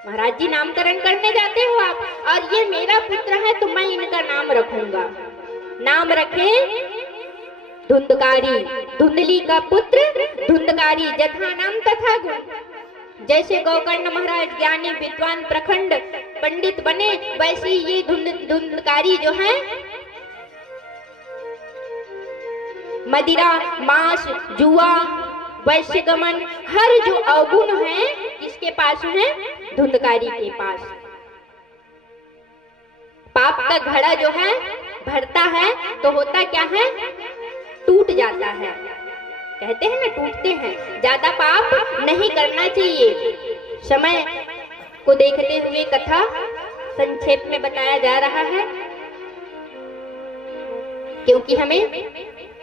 महाराज जी नामकरण करने जाते हो आप, और ये मेरा पुत्र है तो मैं इनका नाम रखूंगा। नाम रखे धुंधकारी, धुंधली का पुत्र धुंधकारी, जथा नाम तथा गुण। जैसे गोकर्ण महाराज ज्ञानी विद्वान प्रखंड पंडित बने, वैसे ये धुंधकारी जो है मदिरा, मांस, जुआ, वैश्यगमन, हर जो अवगुण है किसके पास है? धुंधकारी के पास। पाप का घड़ा जो है भरता है तो होता क्या है? टूट जाता है। कहते हैं ना, टूटते हैं। ज्यादा पाप नहीं करना चाहिए। समय को देखते हुए कथा संक्षेप में बताया जा रहा है, क्योंकि हमें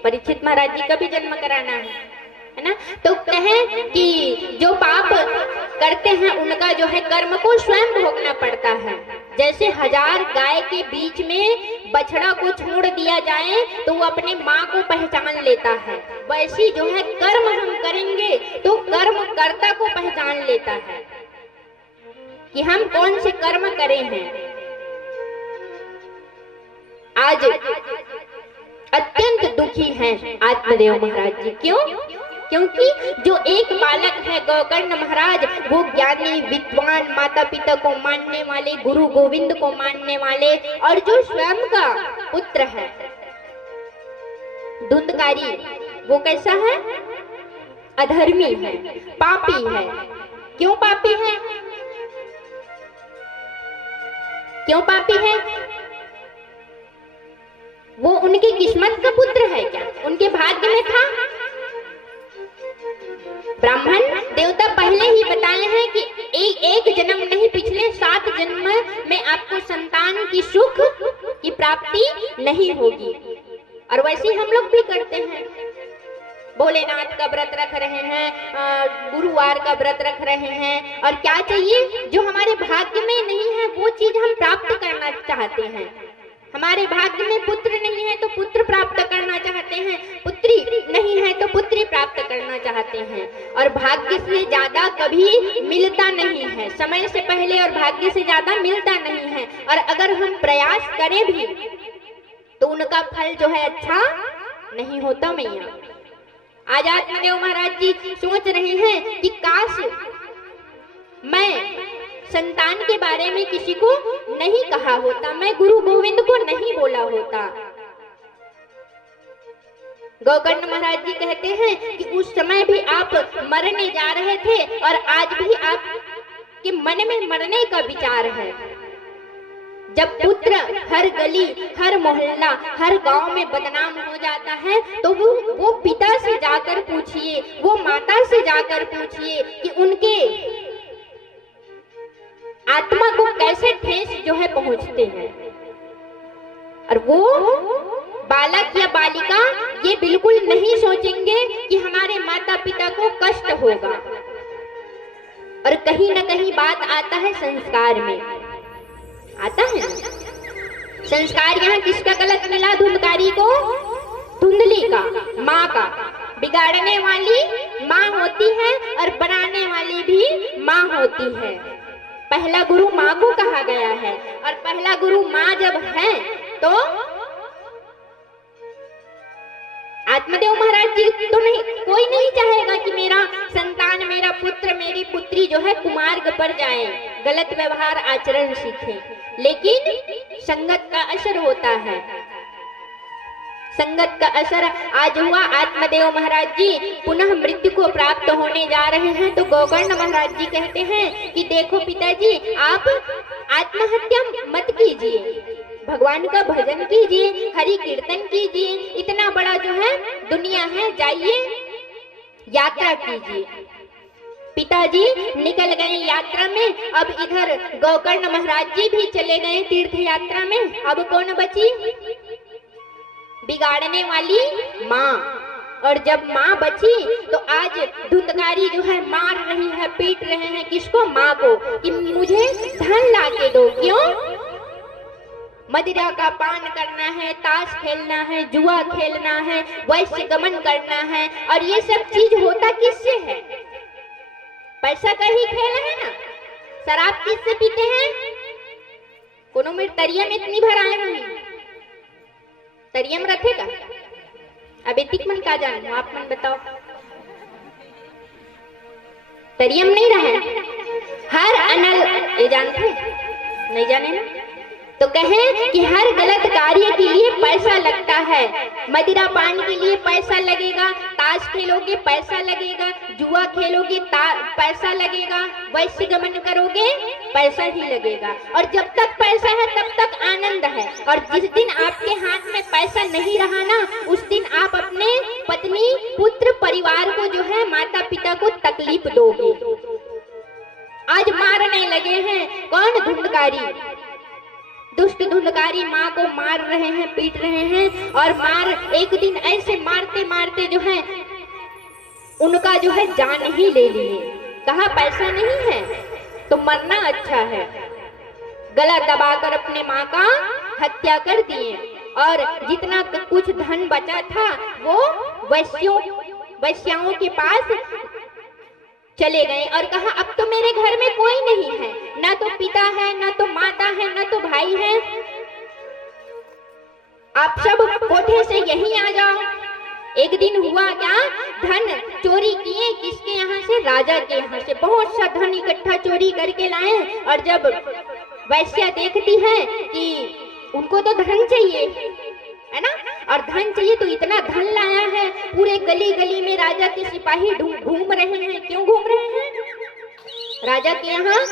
परीक्षित महाराज जी का भी जन्म कराना है ना। तो कहें कि जो पाप करते हैं उनका जो है कर्म को स्वयं भोगना पड़ता है। जैसे 1000 गाय के बीच में बछड़ा को छोड़ दिया जाए तो वो अपने माँ को पहचान लेता है, वैसी जो है कर्म हम करेंगे तो कर्म कर्ता को पहचान लेता है कि हम कौन से कर्म करे हैं। आज अत्यंत दुखी हैं आत्मदेव महाराज जी। क्यों? क्योंकि जो एक बालक है गोकर्ण महाराज, वो ज्ञानी विद्वान, माता पिता को मानने वाले, गुरु गोविंद को मानने वाले, और जो स्वयं का पुत्र है धुंधकारी, वो कैसा है? अधर्मी है, पापी है। क्यों पापी है? क्यों पापी है? वो उनकी किस्मत का पुत्र है क्या? उनके भाग्य में था? ब्राह्मण देवता पहले ही बताए हैं कि एक जन्म नहीं, पिछले 7 जन्म में आपको संतान की सुख की प्राप्ति नहीं होगी। और वैसे हम लोग भी करते हैं, भोलेनाथ का व्रत रख रहे हैं, गुरुवार का व्रत रख रहे हैं, और क्या चाहिए? जो हमारे भाग्य में नहीं है वो चीज हम प्राप्त करना चाहते हैं। हमारे भाग्य में पुत्र नहीं है तो पुत्र प्राप्त करना चाहते हैं, पुत्री नहीं है तो पुत्री प्राप्त करना चाहते हैं। और भाग्य से ज्यादा कभी मिलता नहीं है, समय से पहले और भाग्य से ज्यादा मिलता नहीं है। और अगर हम प्रयास करें भी तो उनका फल जो है अच्छा नहीं होता। मैया आज आत्मदेव महाराज जी सोच रहे हैं कि काश मैं संतान के बारे में किसी को नहीं कहा होता, मैं गुरु गोविंद को नहीं बोला होता। गोकर्ण महाराज जी कहते हैं कि उस समय भी आप मरने जा रहे थे और आज भी आपके मन में मरने का विचार है। जब पुत्र हर गली, हर मोहल्ला, हर गांव में बदनाम हो जाता है तो वो पिता से जाकर पूछिए, वो माता से जाकर पूछिए कि उनके आत्मा को कैसे ठेस जो है पहुंचते हैं। और वो बालक या बालिका ये बिल्कुल नहीं सोचेंगे कि हमारे माता पिता को कष्ट होगा। और कहीं ना कहीं बात आता है संस्कार में, आता है संस्कार। यहाँ किसका गलत मिला? धुंधकारी को, धुंधली का, माँ का। बिगाड़ने वाली माँ होती है और बनाने वाली भी माँ होती है। पहला गुरु माँ को कहा गया है, और पहला गुरु माँ जब है तो आत्मदेव महाराज जी तो नहीं, कोई नहीं चाहेगा कि मेरा संतान, मेरा पुत्र, मेरी पुत्री जो है कुमार्ग पर जाए, गलत व्यवहार आचरण सीखे। लेकिन संगत का असर होता है, संगत का असर आज हुआ। आत्मदेव महाराज जी पुनः मृत्यु को प्राप्त होने जा रहे हैं तो गोकर्ण महाराज जी कहते हैं कि देखो पिताजी, आप आत्महत्या मत कीजिए, भगवान का भजन कीजिए, हरि कीर्तन कीजिए, इतना बड़ा जो है दुनिया है, जाइए यात्रा कीजिए। पिताजी निकल गए यात्रा में। अब इधर गोकर्ण महाराज जी भी चले गए तीर्थ यात्रा में। अब कौन बची? बिगाड़ने वाली माँ। और जब माँ बची तो आज धुंधकारी जो है मार रही है, पीट रहे हैं किसको? माँ को, कि मुझे धन ला के दो। क्यों? मदिरा का पान करना है, ताश खेलना है, जुआ खेलना है, वैश्य गमन करना है। और ये सब चीज होता किससे है? पैसा का ही खेल है ना। शराब किससे पीते हैं? कोनो में तरिया में इतनी भर आए नहीं, तरिया में रखेगा। अब इतिक मन का जान आप मन बताओ, तरिया में नहीं रहे हर अनल, ये जानते नहीं जाने ना? तो कहे कि हर गलत कार्य के लिए पैसा लगता है। मदिरा पान के लिए पैसा लगेगा, ताश खेलोगे पैसा लगेगा, जुआ खेलोगे पैसा लगेगा, वैश्य गमन करोगे पैसा ही लगेगा। और जब तक पैसा है तब तक आनंद है, और जिस दिन आपके हाथ में पैसा नहीं रहा ना, उस दिन आप अपने पत्नी, पुत्र, परिवार को जो है, माता पिता को तकलीफ दोगे। आज मारने लगे हैं कौन? धुंधकारी, दुष्ट धुंधकारी माँ को मार रहे हैं, पीट रहे हैं। और मार एक दिन ऐसे मारते मारते जो है उनका जो है जान ही ले लिए। कहा पैसा नहीं है तो मरना अच्छा है। गला दबाकर अपने माँ का हत्या कर दिए, और जितना कुछ धन बचा था वो वैश्याओं के पास चले गए और कहा अब तो मेरे घर में कोई नहीं है, ना तो पिता है, ना तो माता है, ना तो भाई है, आप सब कोठे से यहीं आ जाओ। एक दिन हुआ क्या, धन चोरी किए, किसके यहाँ से? राजा के यहाँ से बहुत सा धन इकट्ठा चोरी करके लाए। और जब वैश्या देखती है कि उनको तो धन चाहिए है ना, और धन चाहिए तो इतना धन लाया है, पूरे गली गली में राजा के सिपाही घूम रहे हैं। क्यों घूम रहे हैं? राजा के यहाँ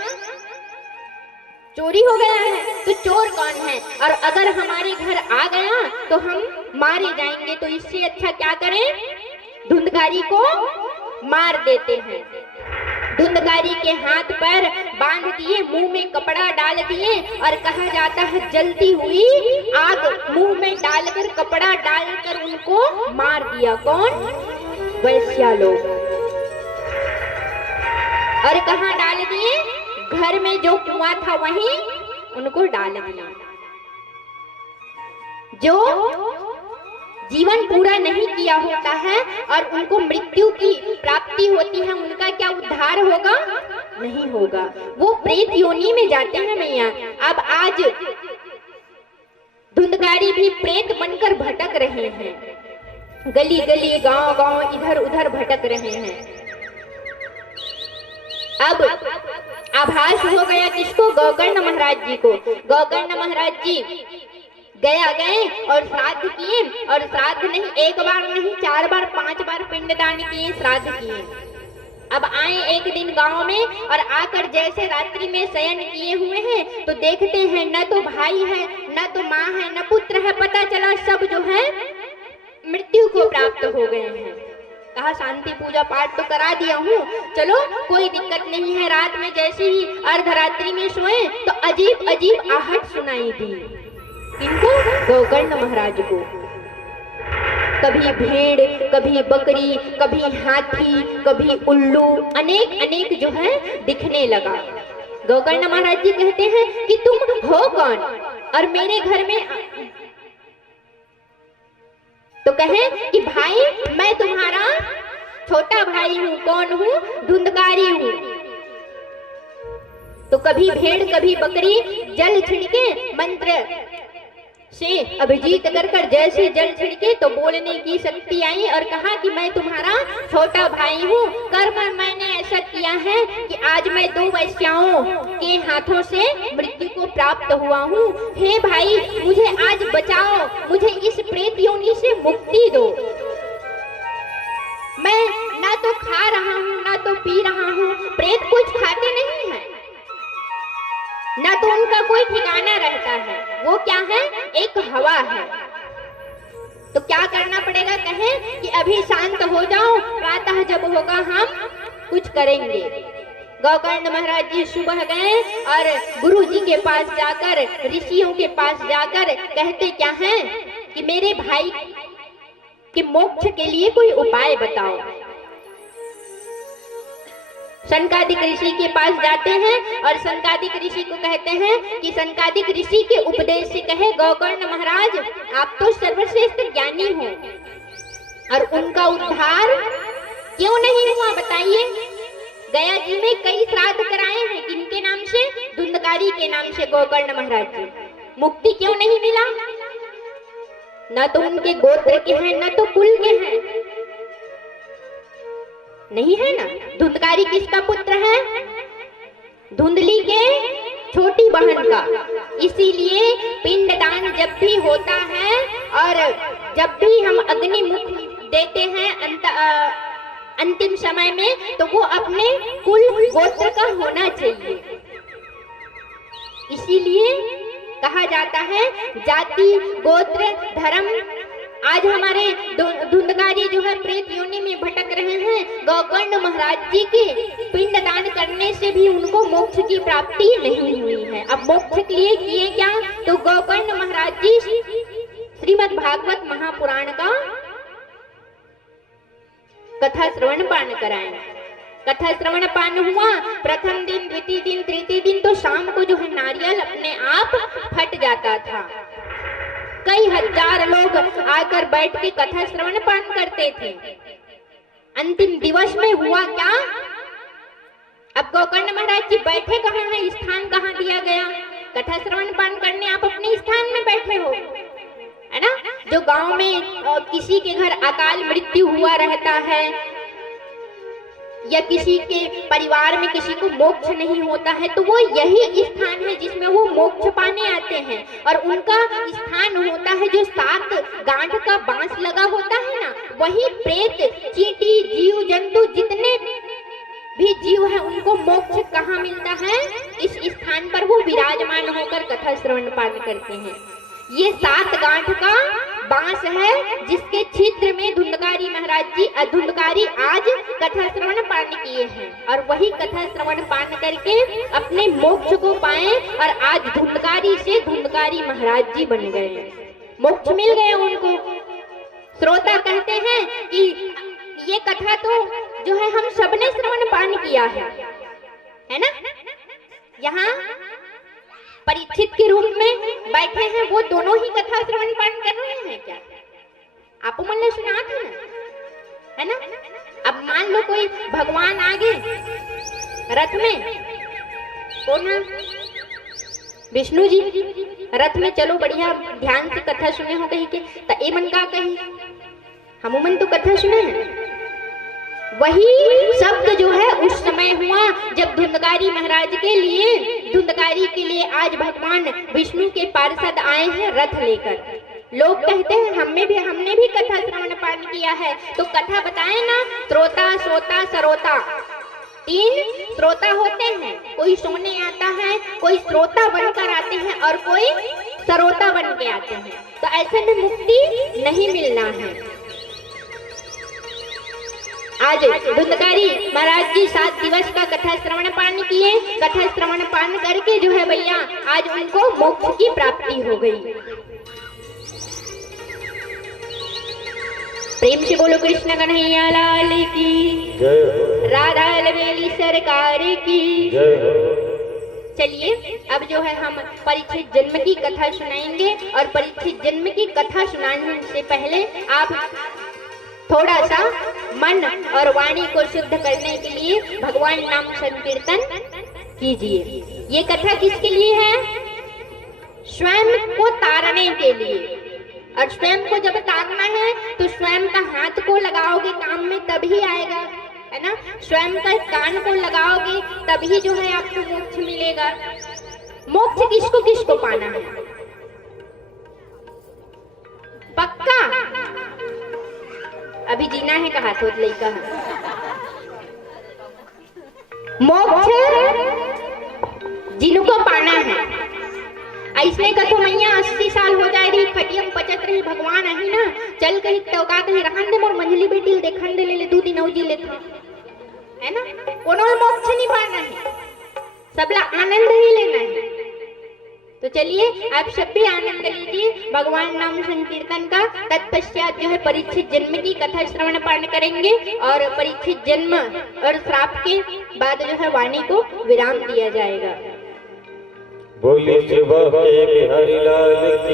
चोरी हो गया है, तो चोर कौन है? और अगर हमारे घर आ गया तो हम मारे जाएंगे, तो इससे अच्छा क्या करें? धुंधकारी को मार देते हैं। धुंधकारी के हाथ पर बांध दिए, मुंह में कपड़ा डाल दिए, और कहा जाता है जलती हुई आग मुंह में डालकर, कपड़ा डालकर उनको मार दिया। कौन? वैश्या लोग। और कहाँ डाल दिए? घर में जो कुआं था वहीं उनको डाल दिया। जो जीवन पूरा नहीं किया होता है और उनको मृत्यु की प्राप्ति होती है, उनका क्या उद्धार होगा? नहीं होगा, वो प्रेत योनि में जाते हैं मैया। अब आज धुंधकारी भी प्रेत बनकर भटक रहे हैं, गली गली, गांव गांव, इधर उधर भटक रहे हैं। अब आभास हो गया किसको? गौकर्ण महाराज जी को। गौकर्ण महाराज जी गए और श्राद्ध किए, और श्राद्ध नहीं, एक बार नहीं, 4 बार 5 बार पिंडदान किए, श्राद्ध किए। अब आए एक दिन गांव में, और आकर जैसे रात्रि में शयन किए हुए हैं, तो देखते हैं न तो भाई है, न तो माँ है, न पुत्र है, पता चला सब जो है मृत्यु को प्राप्त हो गए हैं। कहा शांति पूजा पाठ तो करा दिया हूँ, चलो कोई दिक्कत नहीं है। रात में जैसे ही अर्धरात्रि में सोए तो अजीब अजीब आहट सुनाई दी। किनको? गौकर्ण महाराज को। कभी भेड़, कभी बकरी, कभी हाथी, कभी उल्लू, अनेक अनेक जो है दिखने लगा। गौकर्ण महाराज जी कहते हैं कि तुम हो कौन और मेरे घर में? तो कहे कि भाई मैं तुम्हारा छोटा भाई हूँ। कौन हूँ? धुंधकारी हूँ। तो कभी भेड़, कभी बकरी, जल छिड़के मंत्र से अभिजीत कर कर जैसे जल छिड़के तो बोलने की शक्ति आई, और कहा कि मैं तुम्हारा छोटा भाई हूँ। कर्म मैंने ऐसा किया है कि आज मैं 2 वैश्याओं के हाथों से मृत्यु को प्राप्त हुआ हूँ। हे भाई मुझे आज बचाओ, मुझे इस प्रेत योनि से मुक्ति दो। मैं ना तो खा रहा हूँ, ना तो पी रहा हूँ। प्रेत कुछ खाते नहीं है, ना तो उनका कोई ठिकाना रहता है। वो क्या है? एक हवा है। तो क्या करना पड़ेगा? कहे कि अभी शांत हो जाओ, प्रातः जब होगा हम कुछ करेंगे। गौकर्ण महाराज जी सुबह गए और गुरु जी के पास जाकर, ऋषियों के पास जाकर कहते क्या हैं कि मेरे भाई के मोक्ष के लिए कोई उपाय बताओ। सनकादिक ऋषि के पास जाते हैं और सनकादिक ऋषि को कहते हैं कि सनकादिक ऋषि के उपदेश से कहे गौकर्ण महाराज आप तो सर्वश्रेष्ठ ज्ञानी हो, और उनका उद्धार क्यों नहीं हुआ बताइए? गया जी में कई श्राद्ध कराए हैं, किनके नाम धुंधकारी के नाम से गोकर्ण महाराज जी। मुक्ति क्यों नहीं मिला? न तो उनके गोत्र के हैं, न तो कुल के हैं, नहीं है ना। धुंधकारी किसका पुत्र है? धुंधली के छोटी बहन का। इसीलिए पिंडदान जब भी होता है और जब भी हम अग्नि मुख देते हैं अंतिम समय में, तो वो अपने कुल गोत्र का होना चाहिए। इसीलिए कहा जाता है जाति गोत्र धर्म। आज हमारे धुंधकारी जो है प्रेत योनि में भटक रहे हैं। गोकर्ण महाराज जी के पिंडदान करने से भी उनको मोक्ष की प्राप्ति नहीं हुई है। अब मोक्ष के लिए किए क्या? तो गोकर्ण महाराज जी श्रीमद् भागवत महापुराण का कथा श्रवण पान कराएं। कथा श्रवण पान हुआ, प्रथम दिन, द्वितीय दिन, तृतीय दिन तो शाम को जो है नारियल अपने आप फट जाता था। कई हजार लोग आकर बैठ के कथा श्रवण पान करते थे। अंतिम दिवस में हुआ क्या? अब गोकर्ण महाराज जी बैठे कहाँ हैं? स्थान कहाँ दिया गया? कथा श्रवण पान करने आप अपने स्थान में बैठे हो, है ना। जो गांव में किसी के घर अकाल मृत्यु हुआ रहता है या किसी के परिवार में किसी को मोक्ष नहीं होता है, तो वो यही स्थान है जिसमें वो मोक्ष पाने आते हैं। और उनका स्थान होता है जो 7 गांठ का बांस लगा होता है ना, वही प्रेत, चींटी, जीव जंतु जितने भी जीव है उनको मोक्ष कहाँ मिलता है? इस स्थान पर वो विराजमान होकर कथा श्रवण पान करते हैं। ये 7 गांठ का बांस है जिसके छिद्र में धुंधकारी महाराज जी धुंधकारी आज कथा श्रवण पान किए हैं और वही कथा श्रवण पान करके अपने मोक्ष को पाए और आज धुंधकारी से धुंधकारी महाराज जी बन गए। मोक्ष मिल गए उनको। श्रोता कहते हैं कि ये कथा तो जो है हम सबने श्रवण पान किया है ना। यहाँ परीक्षित के रूप में बैठे हैं, वो दोनों ही कथा श्रवण पान कर रहे हैं क्या? आप मन ने सुना था ना, है ना। अब मान लो कोई भगवान आगे रथ में, कौन है? विष्णु जी रथ में, चलो बढ़िया ध्यान से कथा सुने हो कहीं के, तो ए मन का कही हम मन तो कथा सुने हैं। वही शब्द जो है उस समय हुआ जब धुंधकारी महाराज के लिए, धुंधकारी के लिए आज भगवान विष्णु के पार्षद आए हैं रथ लेकर। लोग कहते हैं हमने भी कथा श्रवण पान किया है, तो कथा बताए ना। श्रोता, श्रोता, सरोता, 3 श्रोता होते हैं। कोई सोने आता है, कोई श्रोता बनकर आते हैं और कोई सरोता बन के आते हैं। तो ऐसे में मुक्ति नहीं मिलना है। आज धुंधकारी महाराज जी 7 दिवस का कथा श्रवण पान किए। कथा श्रवण पान करके जो है भैया आज उनको मोक्ष की प्राप्ति हो गई। प्रेम से बोलो कृष्ण कन्हैया लाल की जय हो, राधा लवेली सरकार की जय हो। चलिए अब जो है हम परीक्षित जन्म की कथा सुनाएंगे और परीक्षित जन्म की कथा सुनाने से पहले आप थोड़ा सा मन और वाणी को शुद्ध करने के लिए भगवान नाम संकीर्तन कीजिए। ये कथा किसके लिए है? स्वयं को तारने के लिए। और स्वयं को जब तारना है तो स्वयं का हाथ को लगाओगे काम में तभी आएगा, है ना। स्वयं का कान को लगाओगे तभी जो है आपको मोक्ष मिलेगा। मोक्ष किसको किसको पाना है? पक्का अभी जीना है कहा तो लड़का मोक्ष जिनको पाना है। ऐसने कथो मैया 80 साल हो जाए रही, खटियम पचत रही, भगवान आई ना चल कही तो का कही रहन दे मोर मंझली बेटी देखन दे ले 2 दिन औ जी लेता, है ना। कोनो मोक्ष नहीं पाना है, सबला आनंद ही लेना है। तो चलिए आप सब भी आनंद लीजिए भगवान नाम संकीर्तन का। तत्पश्चात जो है परीक्षित जन्म की कथा श्रवण पान करेंगे और परीक्षित जन्म और श्राप के बाद जो है वाणी को विराम दिया जाएगा। बोलिए बिहारी लाल की।